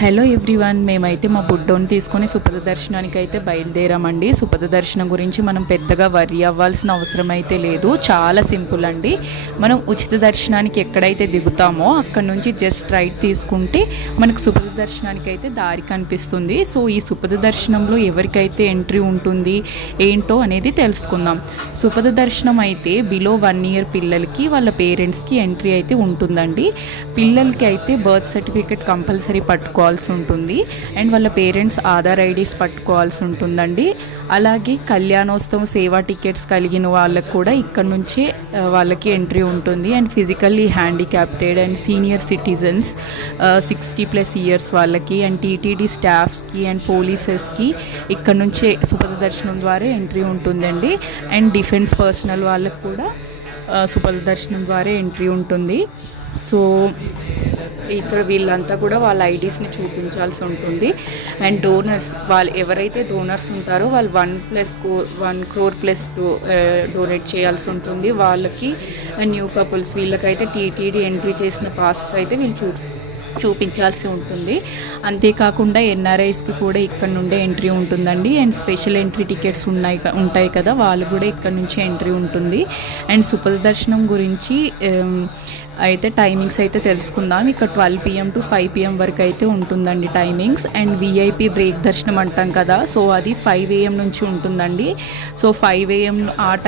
Hello everyone మేమైతే మా బుడ్డోని తీసుకొని సుపద దర్శనానికి అయితే బయలుదేరామండి. సుపద దర్శనం గురించి మనం పెద్దగా వరి అవ్వాల్సిన అవసరం అయితే లేదు. చాలా సింపుల్ అండి. మనం ఉచిత దర్శనానికి ఎక్కడైతే దిగుతామో అక్కడ నుంచి జస్ట్ రైట్ తీసుకుంటే మనకు సుపద దర్శనానికి అయితే దారి కనిపిస్తుంది. సో ఈ సుపద దర్శనంలో ఎవరికైతే ఎంట్రీ ఉంటుంది ఏంటో అనేది తెలుసుకుందాం. సుపద దర్శనం అయితే బిలో వన్ ఇయర్ పిల్లలకి వాళ్ళ పేరెంట్స్కి ఎంట్రీ అయితే ఉంటుందండి. పిల్లలకి అయితే బర్త్ సర్టిఫికేట్ కంపల్సరీ పట్టుకోవాల్సి ఉంటుంది. అండ్ వాళ్ళ పేరెంట్స్ ఆధార్ ఐడీస్ పట్టుకోవాల్సి ఉంటుందండి. అలాగే కళ్యాణోత్సవం సేవా టికెట్స్ కలిగిన వాళ్ళకు కూడా ఇక్కడ నుంచే వాళ్ళకి ఎంట్రీ ఉంటుంది. And physically handicapped and senior citizens sixty plus years వాళ్ళకి అండ్ టీటీడీ స్టాఫ్స్కి అండ్ పోలీసెస్కి ఇక్కడ నుంచే సుపద దర్శనం ద్వారా ఎంట్రీ ఉంటుందండి. అండ్ డిఫెన్స్ పర్సనల్ వాళ్ళకు కూడా ఆ, సుపద దర్శనం ద్వారా ఎంట్రీ ఉంటుంది. సో ఇక్కడ వీళ్ళంతా కూడా వాళ్ళ ఐడీస్ని చూపించాల్సి ఉంటుంది. అండ్ డోనర్స్ వాళ్ళు ఎవరైతే డోనర్స్ ఉంటారో వాళ్ళు వన్ ప్లస్ కో వన్ క్రోర్ ప్లస్ డొనేట్ చేయాల్సి ఉంటుంది. వాళ్ళకి న్యూ కపుల్స్ వీళ్ళకైతే టీటీడీ ఎంట్రీ చేసిన పాసెస్ అయితే వీళ్ళు చూ చూపించాల్సి ఉంటుంది. అంతేకాకుండా ఎన్ఆర్ఐస్కి కూడా ఇక్కడ నుండే ఎంట్రీ ఉంటుందండి. అండ్ స్పెషల్ ఎంట్రీ టికెట్స్ ఉన్నాయి ఉంటాయి కదా వాళ్ళు కూడా ఇక్కడ నుంచి ఎంట్రీ ఉంటుంది. అండ్ సుపద దర్శనం గురించి అయితే టైమింగ్స్ అయితే తెలుసుకుందాం. ఇక్కడ twelve PM to five PM వరకు అయితే ఉంటుందండి టైమింగ్స్. అండ్ విఐపి బ్రేక్ దర్శనం అంటాం కదా సో అది ఫైవ్ ఏఎం నుంచి ఉంటుందండి. సో ఫైవ్ ఏఎం ఆ టైం